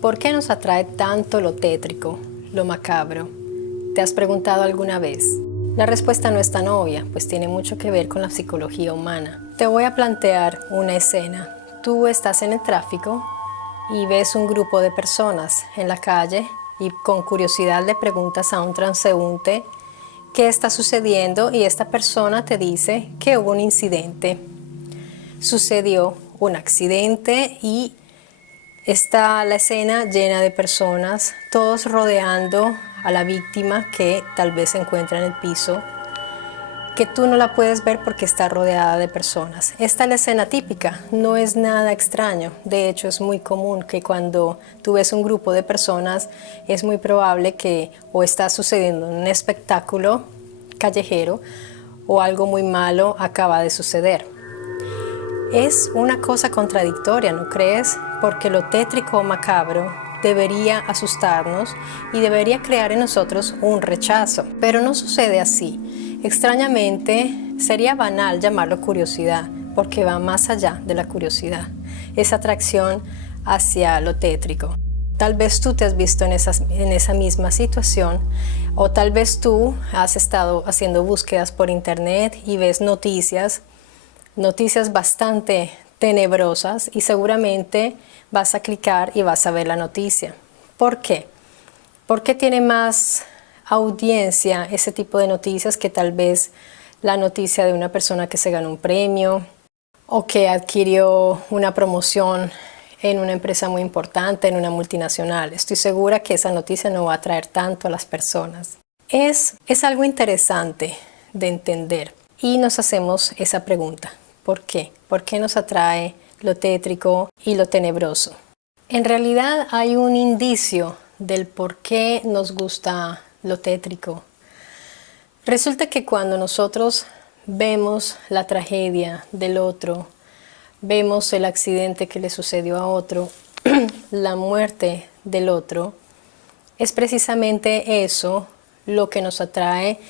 ¿Por qué nos atrae tanto lo tétrico, lo macabro? ¿Te has preguntado alguna vez? La respuesta no es tan obvia, pues tiene mucho que ver con la psicología humana. Te voy a plantear una escena. Tú estás en el tráfico y ves un grupo de personas en la calle y con curiosidad le preguntas a un transeúnte qué está sucediendo y esta persona te dice que hubo un incidente. Sucedió un accidente y está la escena llena de personas, todos rodeando a la víctima que tal vez se encuentra en el piso, que tú no la puedes ver porque está rodeada de personas. Esta es la escena típica, no es nada extraño. De hecho, es muy común que cuando tú ves un grupo de personas, es muy probable que o está sucediendo un espectáculo callejero o algo muy malo acaba de suceder. Es una cosa contradictoria, ¿no crees? Porque lo tétrico o macabro debería asustarnos y debería crear en nosotros un rechazo. Pero no sucede así. Extrañamente, sería banal llamarlo curiosidad, porque va más allá de la curiosidad. Es atracción hacia lo tétrico. Tal vez tú te has visto en esa misma situación, o tal vez tú has estado haciendo búsquedas por internet y ves noticias bastante tenebrosas y seguramente vas a clicar y vas a ver la noticia. ¿Por qué? Porque tiene más audiencia ese tipo de noticias que tal vez la noticia de una persona que se ganó un premio o que adquirió una promoción en una empresa muy importante, en una multinacional. Estoy segura que esa noticia no va a atraer tanto a las personas. Es algo interesante de entender y nos hacemos esa pregunta. ¿Por qué? ¿Por qué nos atrae lo tétrico y lo tenebroso? En realidad hay un indicio del por qué nos gusta lo tétrico. Resulta que cuando nosotros vemos la tragedia del otro, vemos el accidente que le sucedió a otro, la muerte del otro, es precisamente eso lo que nos atrae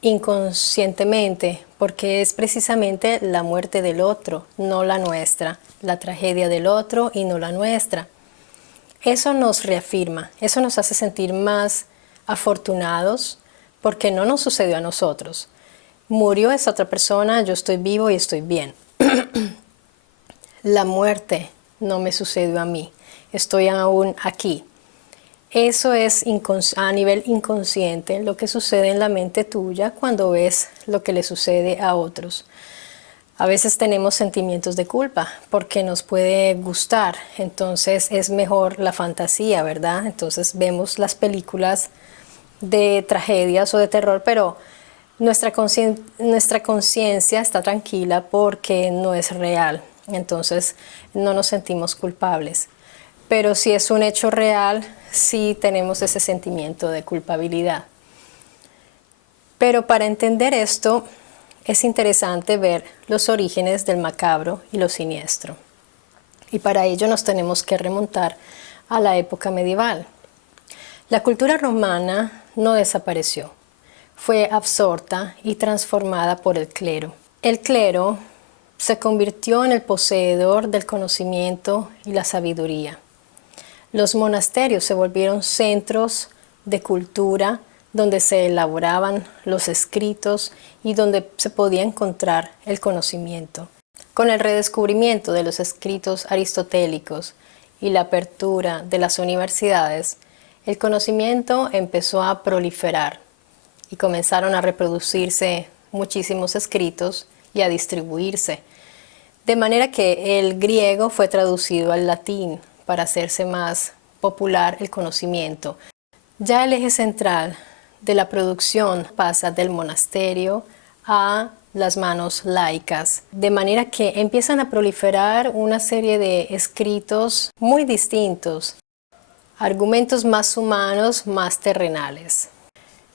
inconscientemente, porque es precisamente la muerte del otro, no la nuestra, la tragedia del otro y no la nuestra. Eso nos reafirma, eso nos hace sentir más afortunados porque no nos sucedió a nosotros. Murió esa otra persona, yo estoy vivo y estoy bien. La muerte no me sucedió a mí, estoy aún aquí. Eso es a nivel inconsciente lo que sucede en la mente tuya cuando ves lo que le sucede a otros. A veces tenemos sentimientos de culpa porque nos puede gustar, entonces es mejor la fantasía, ¿verdad? Entonces vemos las películas de tragedias o de terror, pero nuestra conciencia está tranquila porque no es real, entonces no nos sentimos culpables. Pero si es un hecho real, sí tenemos ese sentimiento de culpabilidad. Pero para entender esto, es interesante ver los orígenes del macabro y lo siniestro. Y para ello nos tenemos que remontar a la época medieval. La cultura romana no desapareció, fue absorta y transformada por el clero. El clero se convirtió en el poseedor del conocimiento y la sabiduría. Los monasterios se volvieron centros de cultura donde se elaboraban los escritos y donde se podía encontrar el conocimiento. Con el redescubrimiento de los escritos aristotélicos y la apertura de las universidades, el conocimiento empezó a proliferar y comenzaron a reproducirse muchísimos escritos y a distribuirse. De manera que el griego fue traducido al latín para hacerse más popular el conocimiento. Ya el eje central de la producción pasa del monasterio a las manos laicas, de manera que empiezan a proliferar una serie de escritos muy distintos, argumentos más humanos, más terrenales.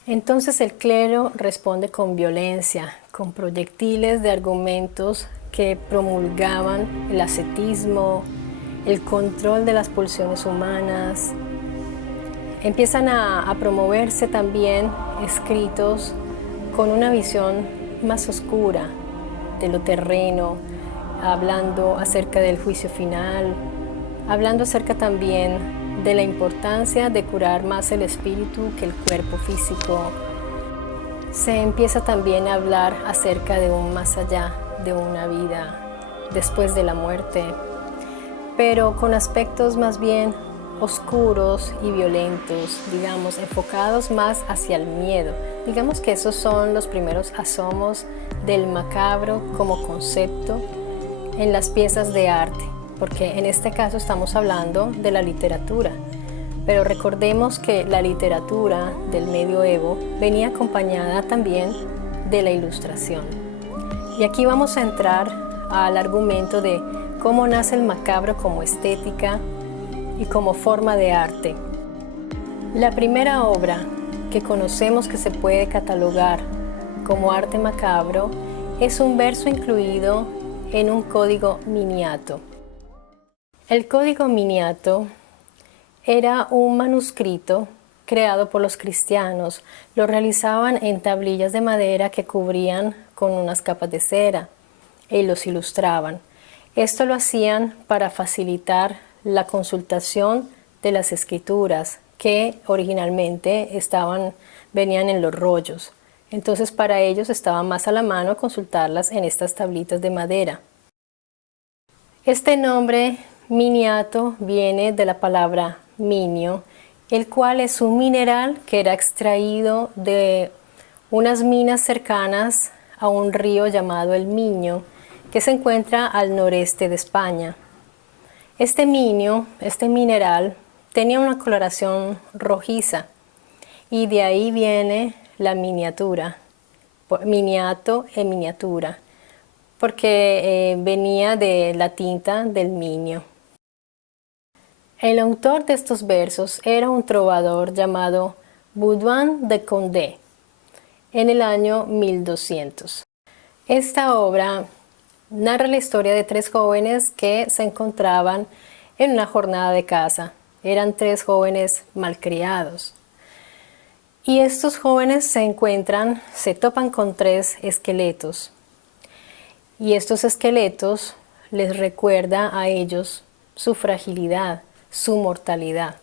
Entonces el clero responde con violencia, con proyectiles de argumentos que promulgaban el ascetismo, el control de las pulsiones humanas. Empiezan a promoverse también escritos con una visión más oscura de lo terreno, hablando acerca del juicio final, hablando acerca también de la importancia de curar más el espíritu que el cuerpo físico. Se empieza también a hablar acerca de un más allá, de una vida después de la muerte, pero con aspectos más bien oscuros y violentos, digamos, enfocados más hacia el miedo. Digamos que esos son los primeros asomos del macabro como concepto en las piezas de arte, porque en este caso estamos hablando de la literatura. Pero recordemos que la literatura del medioevo venía acompañada también de la ilustración. Y aquí vamos a entrar al argumento de cómo nace el macabro como estética y como forma de arte. La primera obra que conocemos que se puede catalogar como arte macabro es un verso incluido en un código miniato. El código miniato era un manuscrito creado por los cristianos. Lo realizaban en tablillas de madera que cubrían con unas capas de cera y los ilustraban. Esto lo hacían para facilitar la consultación de las escrituras que originalmente venían en los rollos. Entonces para ellos estaba más a la mano consultarlas en estas tablitas de madera. Este nombre miniato viene de la palabra minio, el cual es un mineral que era extraído de unas minas cercanas a un río llamado el Miño, que se encuentra al noreste de España. Este minio, este mineral, tenía una coloración rojiza y de ahí viene la miniatura, miniato e miniatura, porque venía de la tinta del minio. El autor de estos versos era un trovador llamado Baudouin de Condé en el año 1200. Esta obra narra la historia de tres jóvenes que se encontraban en una jornada de caza. Eran tres jóvenes malcriados. Y estos jóvenes se topan con tres esqueletos. Y estos esqueletos les recuerda a ellos su fragilidad, su mortalidad.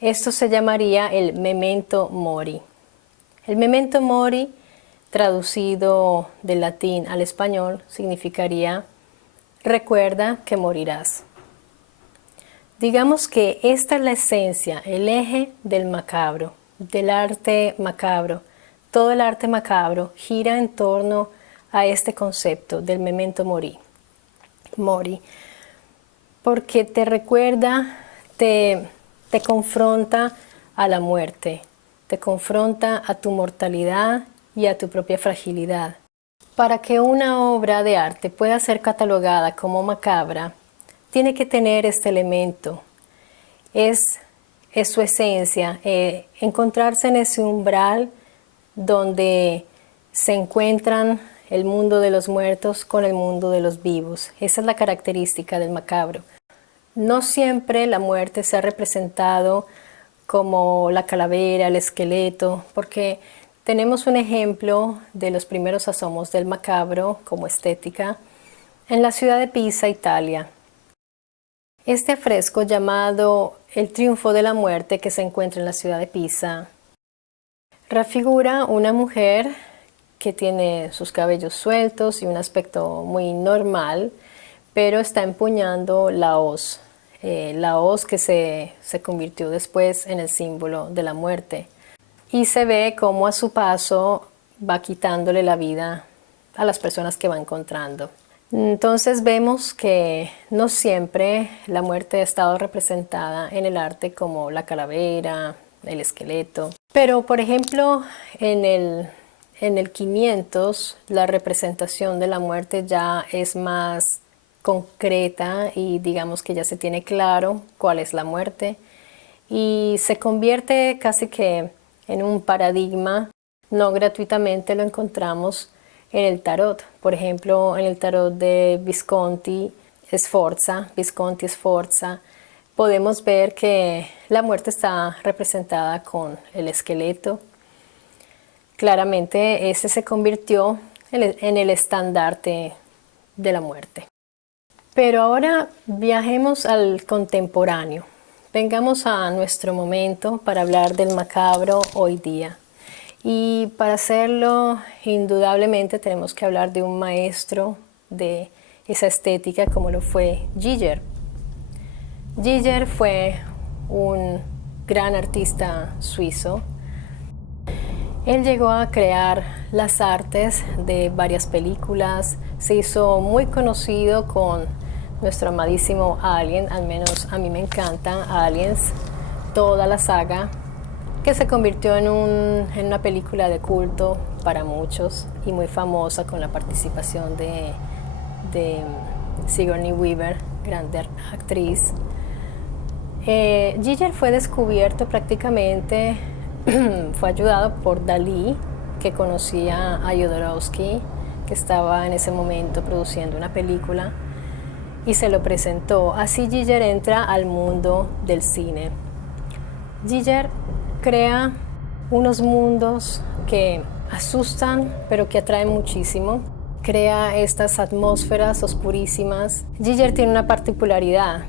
Esto se llamaría el memento mori. El memento mori, traducido del latín al español, significaría recuerda que morirás. Digamos que esta es la esencia, el eje del macabro, del arte macabro. Todo el arte macabro gira en torno a este concepto del memento mori, porque te recuerda, te confronta a la muerte, te confronta a tu mortalidad y a tu propia fragilidad. Para que una obra de arte pueda ser catalogada como macabra, tiene que tener este elemento. Es su esencia, encontrarse en ese umbral donde se encuentran el mundo de los muertos con el mundo de los vivos. Esa es la característica del macabro. No siempre la muerte se ha representado como la calavera, el esqueleto, porque tenemos un ejemplo de los primeros asomos del macabro como estética en la ciudad de Pisa, Italia. Este fresco llamado El Triunfo de la Muerte, que se encuentra en la ciudad de Pisa, refigura una mujer que tiene sus cabellos sueltos y un aspecto muy normal, pero está empuñando la hoz que se convirtió después en el símbolo de la muerte. Y se ve cómo a su paso va quitándole la vida a las personas que va encontrando. Entonces vemos que no siempre la muerte ha estado representada en el arte como la calavera, el esqueleto. Pero por ejemplo en el 500 la representación de la muerte ya es más concreta y digamos que ya se tiene claro cuál es la muerte y se convierte casi que en un paradigma. No gratuitamente lo encontramos en el tarot. Por ejemplo, en el tarot de Visconti Sforza, podemos ver que la muerte está representada con el esqueleto. Claramente ese se convirtió en el estandarte de la muerte. Pero ahora viajemos al contemporáneo. Vengamos a nuestro momento para hablar del macabro hoy día. Y para hacerlo, indudablemente tenemos que hablar de un maestro de esa estética como lo fue Giger. Giger fue un gran artista suizo. Él llegó a crear las artes de varias películas, se hizo muy conocido con nuestro amadísimo Alien, al menos a mí me encanta Aliens, toda la saga, que se convirtió en una película de culto para muchos y muy famosa con la participación de Sigourney Weaver, grande actriz. Giger fue descubierto prácticamente, fue ayudado por Dalí, que conocía a Jodorowsky, que estaba en ese momento produciendo una película, y se lo presentó. Así Giger entra al mundo del cine. Giger crea unos mundos que asustan, pero que atraen muchísimo. Crea estas atmósferas oscurísimas. Giger tiene una particularidad.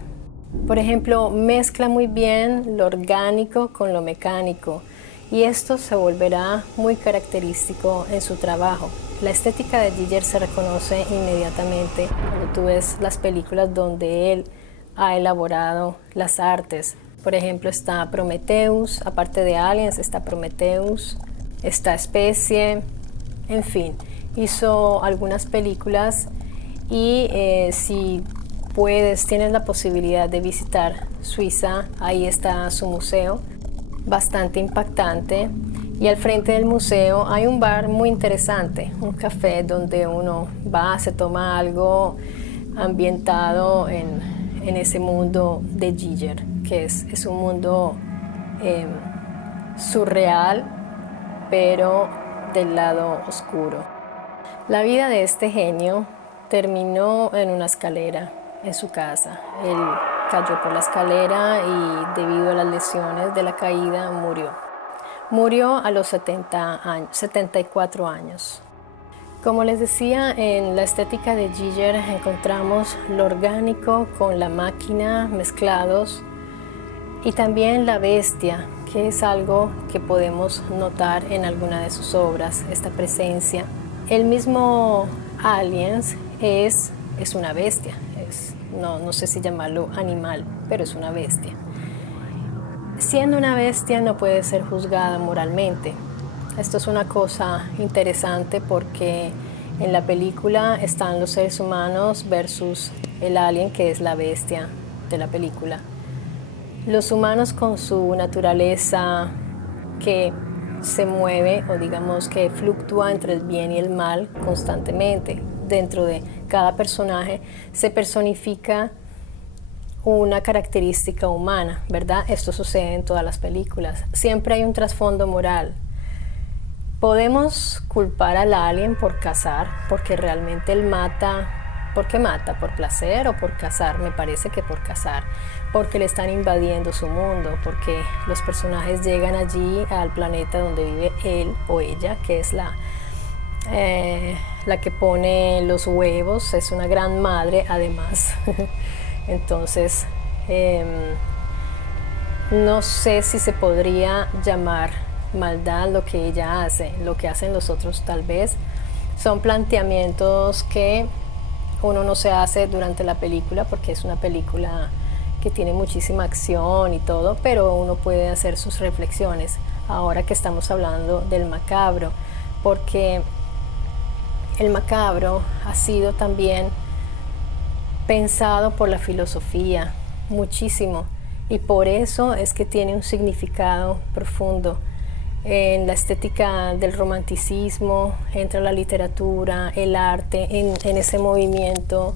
Por ejemplo, mezcla muy bien lo orgánico con lo mecánico. Y esto se volverá muy característico en su trabajo. La estética de Giger se reconoce inmediatamente cuando tú ves las películas donde él ha elaborado las artes. Por ejemplo, está Prometheus, aparte de Aliens, está Prometheus, está Especie, en fin, hizo algunas películas y si puedes, tienes la posibilidad de visitar Suiza, ahí está su museo, bastante impactante. Y al frente del museo hay un bar muy interesante, un café donde uno va, se toma algo ambientado en ese mundo de Giger, que es un mundo surreal, pero del lado oscuro. La vida de este genio terminó en una escalera en su casa. Él cayó por la escalera y debido a las lesiones de la caída murió. Murió a los 74 años. Como les decía, en la estética de Giger encontramos lo orgánico con la máquina mezclados y también la bestia, que es algo que podemos notar en alguna de sus obras, esta presencia. El mismo Aliens es una bestia, no sé si llamarlo animal, pero es una bestia. Siendo una bestia no puede ser juzgada moralmente. Esto es una cosa interesante porque en la película están los seres humanos versus el alien, que es la bestia de la película. Los humanos con su naturaleza que se mueve o digamos que fluctúa entre el bien y el mal constantemente. Dentro de cada personaje se personifica una característica humana, ¿verdad? Esto sucede en todas las películas. Siempre hay un trasfondo moral. Podemos culpar al alien por cazar, porque realmente él mata. ¿Por qué mata? ¿Por placer o por cazar? Me parece que por cazar, porque le están invadiendo su mundo, porque los personajes llegan allí al planeta donde vive él o ella, que es la que pone los huevos, es una gran madre además. Entonces, no sé si se podría llamar maldad lo que ella hace, lo que hacen los otros tal vez. Son planteamientos que uno no se hace durante la película porque es una película que tiene muchísima acción y todo, pero uno puede hacer sus reflexiones ahora que estamos hablando del macabro, porque el macabro ha sido también pensado por la filosofía muchísimo y por eso es que tiene un significado profundo. En la estética del romanticismo entra la literatura, el arte, en ese movimiento.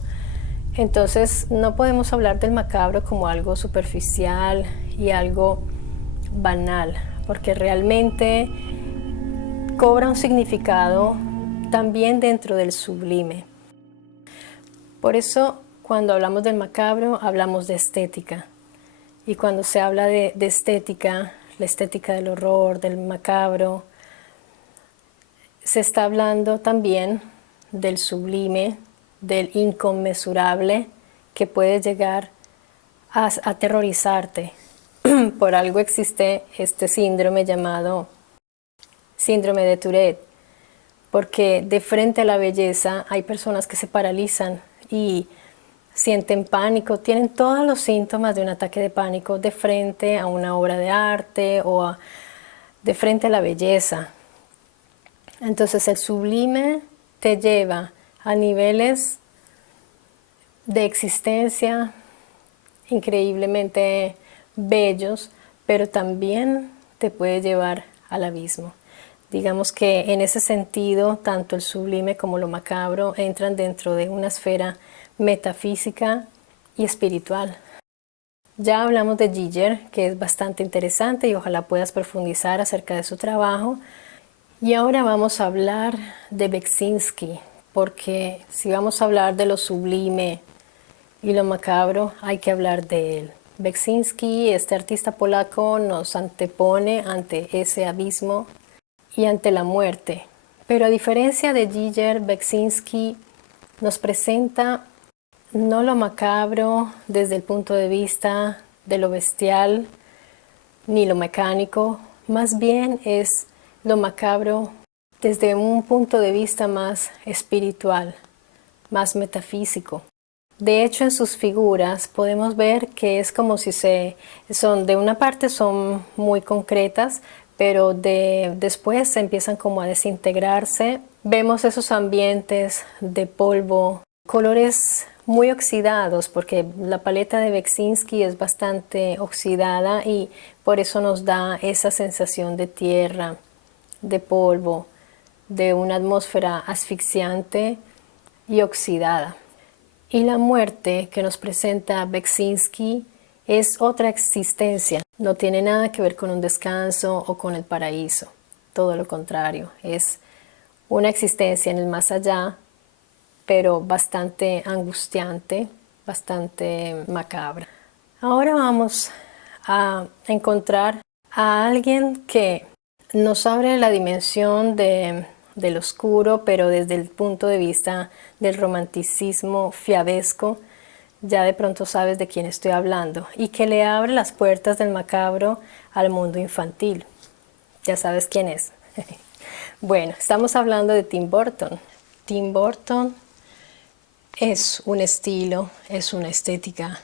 Entonces no podemos hablar del macabro como algo superficial y algo banal, porque realmente cobra un significado también dentro del sublime. Por eso cuando hablamos del macabro hablamos de estética, y cuando se habla de estética, la estética del horror, del macabro, se está hablando también del sublime, del inconmensurable, que puede llegar a aterrorizarte. por algo existe este síndrome llamado síndrome de Tourette, porque de frente a la belleza hay personas que se paralizan y sienten pánico, tienen todos los síntomas de un ataque de pánico de frente a una obra de arte o de frente a la belleza. Entonces el sublime te lleva a niveles de existencia increíblemente bellos, pero también te puede llevar al abismo. Digamos que en ese sentido, tanto el sublime como lo macabro entran dentro de una esfera metafísica y espiritual. Ya hablamos de Giger, que es bastante interesante y ojalá puedas profundizar acerca de su trabajo. Y ahora vamos a hablar de Beksinski, porque si vamos a hablar de lo sublime y lo macabro, hay que hablar de él. Beksinski, este artista polaco, nos antepone ante ese abismo y ante la muerte. Pero a diferencia de Giger, Beksinski nos presenta no lo macabro desde el punto de vista de lo bestial, ni lo mecánico, más bien es lo macabro desde un punto de vista más espiritual, más metafísico. De hecho, en sus figuras podemos ver que es como si de una parte son muy concretas, pero después se empiezan como a desintegrarse. Vemos esos ambientes de polvo, colores muy oxidados, porque la paleta de Beksinski es bastante oxidada y por eso nos da esa sensación de tierra, de polvo, de una atmósfera asfixiante y oxidada. Y la muerte que nos presenta Beksinski es otra existencia, no tiene nada que ver con un descanso o con el paraíso, todo lo contrario, es una existencia en el más allá, pero bastante angustiante, bastante macabra. Ahora vamos a encontrar a alguien que nos abre la dimensión del oscuro, pero desde el punto de vista del romanticismo fiabesco, ya de pronto sabes de quién estoy hablando, y que le abre las puertas del macabro al mundo infantil. Ya sabes quién es. Bueno, estamos hablando de Tim Burton. Tim Burton es un estilo, es una estética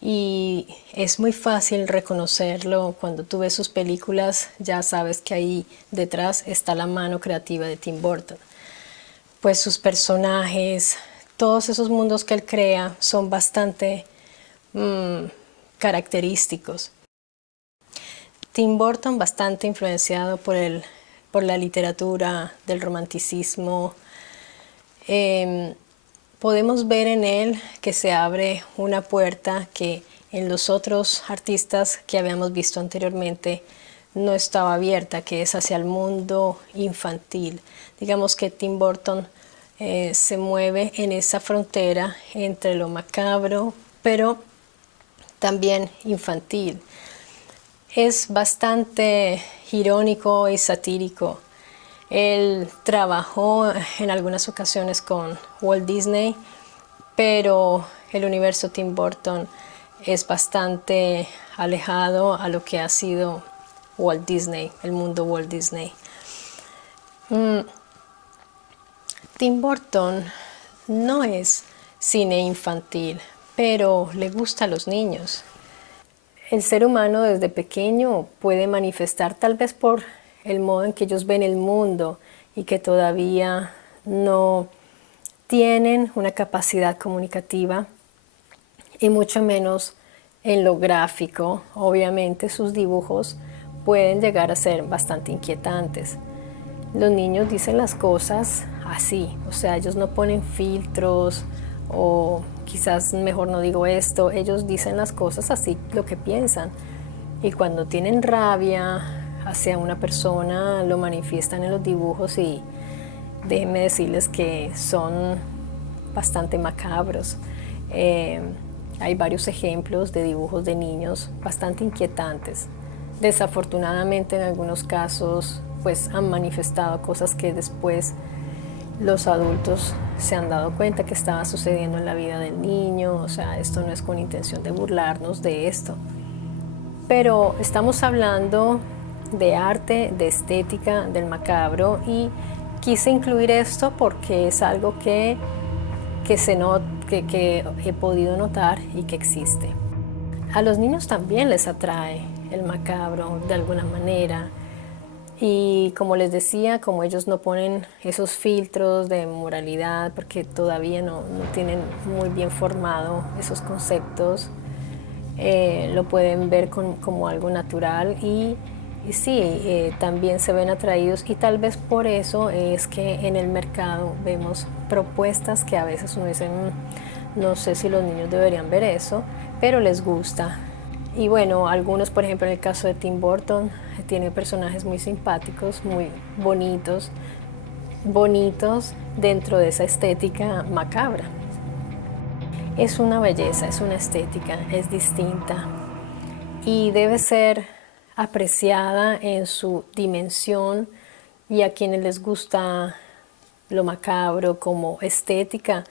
y es muy fácil reconocerlo. Cuando tú ves sus películas ya sabes que ahí detrás está la mano creativa de Tim Burton. Pues sus personajes, todos esos mundos que él crea son bastante característicos. Tim Burton bastante influenciado por la literatura del romanticismo. Podemos ver en él que se abre una puerta que en los otros artistas que habíamos visto anteriormente no estaba abierta, que es hacia el mundo infantil. Digamos que Tim Burton se mueve en esa frontera entre lo macabro, pero también infantil. Es bastante irónico y satírico. Él trabajó en algunas ocasiones con Walt Disney, pero el universo Tim Burton es bastante alejado a lo que ha sido Walt Disney, el mundo Walt Disney. Tim Burton no es cine infantil, pero le gusta a los niños. El ser humano desde pequeño puede manifestar, tal vez por el modo en que ellos ven el mundo y que todavía no tienen una capacidad comunicativa y mucho menos en lo gráfico. Obviamente sus dibujos pueden llegar a ser bastante inquietantes. Los niños dicen las cosas así, o sea, ellos no ponen filtros o quizás mejor no digo esto, ellos dicen las cosas así, lo que piensan. Y cuando tienen rabia hacia una persona, lo manifiestan en los dibujos y déjenme decirles que son bastante macabros. Hay varios ejemplos de dibujos de niños bastante inquietantes. Desafortunadamente en algunos casos pues han manifestado cosas que después los adultos se han dado cuenta que estaba sucediendo en la vida del niño. O sea, esto no es con intención de burlarnos de esto, Pero estamos hablando de arte, de estética, del macabro, y quise incluir esto porque es algo que he podido notar y que existe. A los niños también les atrae el macabro de alguna manera. Y como les decía, como ellos no ponen esos filtros de moralidad, porque todavía no tienen muy bien formado esos conceptos, lo pueden ver como algo natural y sí, también se ven atraídos, y tal vez por eso es que en el mercado vemos propuestas que a veces uno dice, no sé si los niños deberían ver eso, pero les gusta. Y bueno, algunos, por ejemplo, en el caso de Tim Burton, tiene personajes muy simpáticos, muy bonitos dentro de esa estética macabra. Es una belleza, es una estética, es distinta y debe ser apreciada en su dimensión, y a quienes les gusta lo macabro como estética,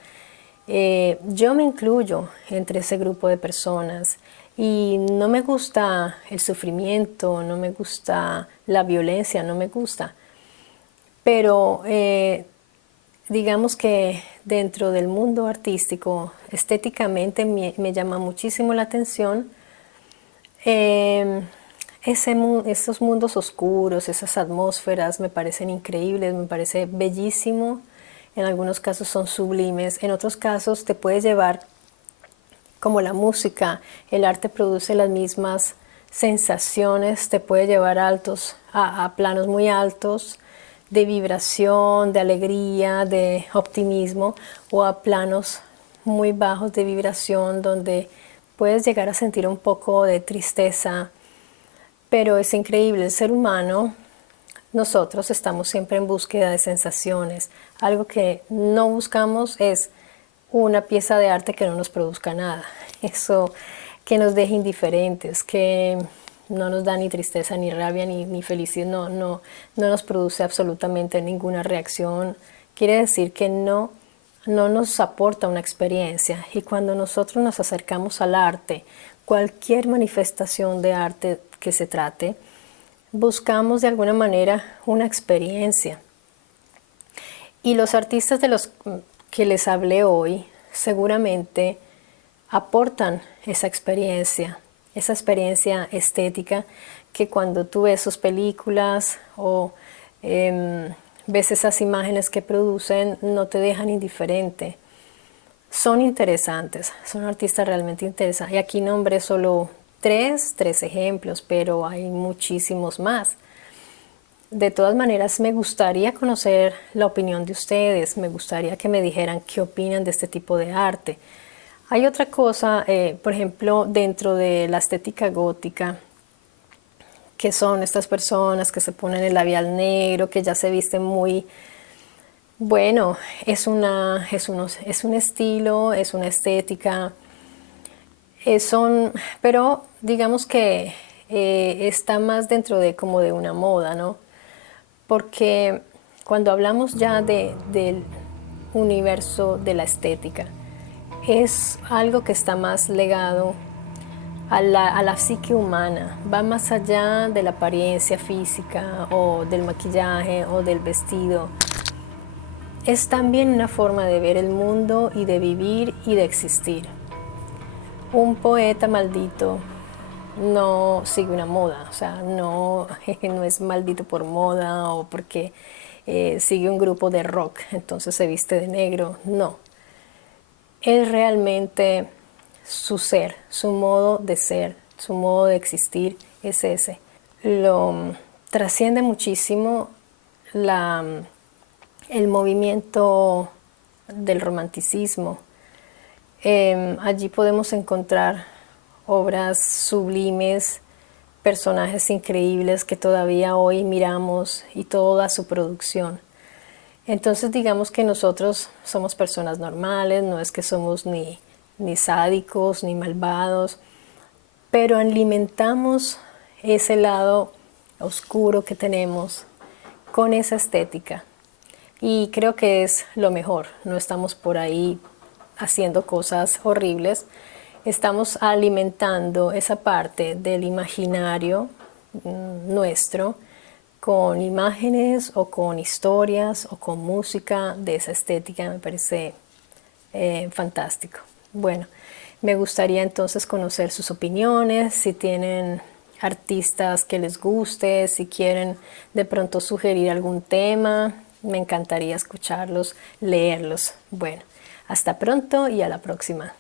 yo me incluyo entre ese grupo de personas, y no me gusta el sufrimiento, no me gusta la violencia, no me gusta, pero digamos que dentro del mundo artístico, estéticamente me llama muchísimo la atención esos mundos oscuros, esas atmósferas me parecen increíbles, me parece bellísimo. En algunos casos son sublimes, en otros casos te puede llevar, como la música, el arte produce las mismas sensaciones, te puede llevar a planos muy altos de vibración, de alegría, de optimismo, o a planos muy bajos de vibración donde puedes llegar a sentir un poco de tristeza. Pero es increíble, el ser humano, nosotros estamos siempre en búsqueda de sensaciones. Algo que no buscamos es una pieza de arte que no nos produzca nada. Eso que nos deje indiferentes, que no nos da ni tristeza, ni rabia, ni felicidad, no nos produce absolutamente ninguna reacción. Quiere decir que no nos aporta una experiencia. Y cuando nosotros nos acercamos al arte, cualquier manifestación de arte que se trate, buscamos de alguna manera una experiencia. Y los artistas de los que les hablé hoy seguramente aportan esa experiencia estética, que cuando tú ves sus películas o ves esas imágenes que producen, no te dejan indiferente. Son interesantes, son artistas realmente interesantes. Y aquí nombré solo tres ejemplos, pero hay muchísimos más. De todas maneras, me gustaría conocer la opinión de ustedes, me gustaría que me dijeran qué opinan de este tipo de arte. Hay otra cosa, por ejemplo, dentro de la estética gótica, que son estas personas que se ponen el labial negro, que ya se visten muy... Bueno, es un estilo, es una estética, pero digamos que está más dentro de como de una moda, ¿no? Porque cuando hablamos ya del universo de la estética, es algo que está más legado a la psique humana, va más allá de la apariencia física o del maquillaje o del vestido. Es también una forma de ver el mundo y de vivir y de existir. Un poeta maldito no sigue una moda, o sea, no es maldito por moda o porque sigue un grupo de rock, entonces se viste de negro, no. Es realmente su ser, su modo de ser, su modo de existir es ese. Lo trasciende muchísimo el movimiento del romanticismo. Allí podemos encontrar obras sublimes, personajes increíbles que todavía hoy miramos, y toda su producción. Entonces digamos que nosotros somos personas normales, no es que somos ni sádicos ni malvados, pero alimentamos ese lado oscuro que tenemos con esa estética. Y creo que es lo mejor, no estamos por ahí haciendo cosas horribles, estamos alimentando esa parte del imaginario nuestro con imágenes o con historias o con música de esa estética. Me parece fantástico. Bueno, me gustaría entonces conocer sus opiniones, si tienen artistas que les guste, si quieren de pronto sugerir algún tema, me encantaría escucharlos, leerlos. Bueno, hasta pronto y a la próxima.